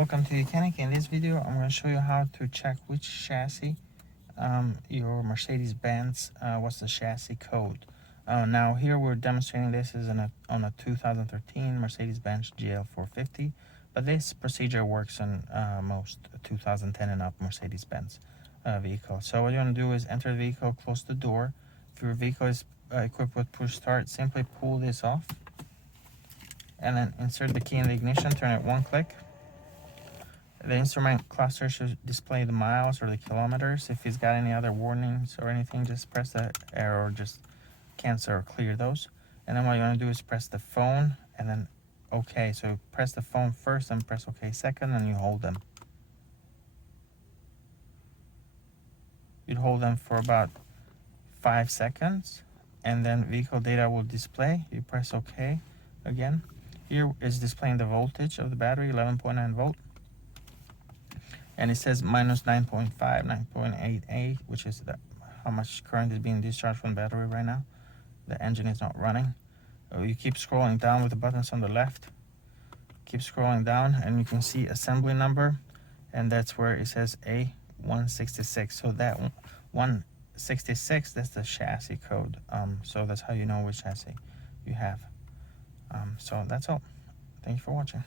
Welcome to YOUCANIC. In this video, I'm going to show you how to check which chassis your Mercedes-Benz, what's the chassis code. Now here we're demonstrating this is on a 2013 Mercedes-Benz GL450, but this procedure works on most 2010 and up Mercedes-Benz vehicles. So what you want to do is enter the vehicle, close the door. If your vehicle is equipped with push start, simply pull this off and then insert the key in the ignition, turn it one click. The instrument cluster should display the miles or the kilometers. If it's got any other warnings or anything, just press the arrow or just cancel or clear those. And then what you want to do is press the phone and then OK. So press the phone first and press OK second, and you hold them. You'd hold them for about 5 seconds, and then vehicle data will display. You press OK again. Here is displaying the voltage of the battery, 11.9 volt. And it says minus 9.5, 9.88, which is how much current is being discharged from the battery right now. The engine is not running. You keep scrolling down with the buttons on the left. Keep scrolling down and you can see assembly number, and that's where it says A166. So that 166, that's the chassis code. So that's how you know which chassis you have. So that's all. Thank you for watching.